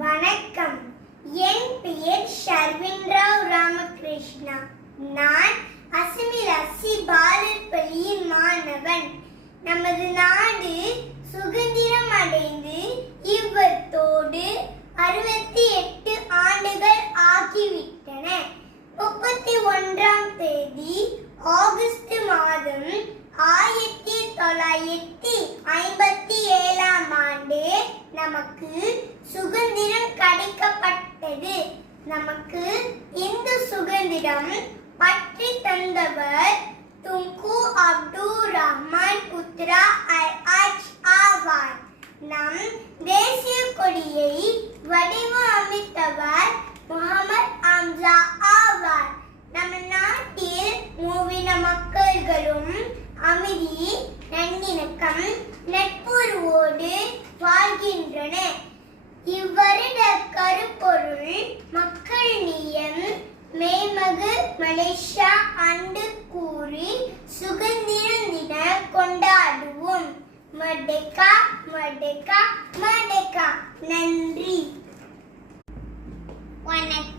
வணக்கம். என் பெயர் ஷர்வின் ராவ் ராமகிருஷ்ணா. நான் அசிமிலசி பாலர் பள்ளியின் மாணவன். நமது நாடு சுதந்திரம் அடைந்து இவ்வத்தோடு 68 ஆண்டுகள் ஆகிவிட்டன. 31ஆம் தேதி ஆகஸ்ட் மாதம் 1957ஆம் ஆண்டு நமக்கு சுதந்திரம் கிடைக்கப்பட்டது. நமக்கு இந்த சுதந்திரம் பற்றி தந்தவர் துங்கு அப்துல் ரஹ்மான் புத்ரா அல்-அஜ் ஆவார். நம் தேசிய கொடியை வடிவமைத்தவர் முகமது ஹம்சா ஆவார். நம்ம நாட்டில் மூவின மக்கள்களும் அமைதி, நல்லிணக்கம், நட்புறவோடு வாழ்கின்றன. இவ்வருட கருப்பொருள் மக்கள் நேயம், மேமகு மலேசியா ஆண்டு கூறி சுதந்திர தின கொண்டாடுவோம். Merdeka Merdeka Merdeka. நன்றி. வணக்கம்.